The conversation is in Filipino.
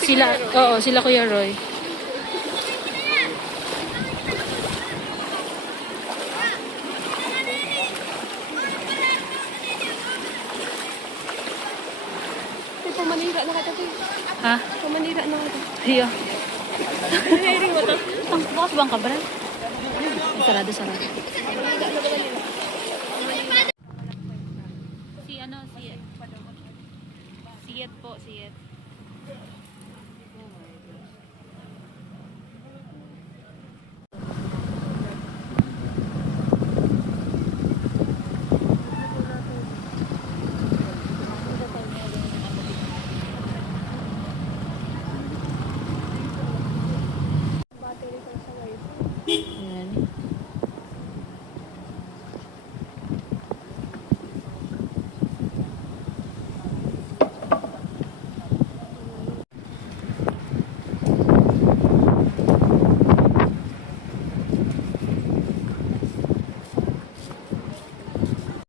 Sila, oo, sila Kuya Roy. Pamanira na kita. Ha? Pamanira na kita. Hiyo. Hiring mo to. Ang bukas bang kabran? Sarado, sarado. Si ano, si Ed po, si Ed.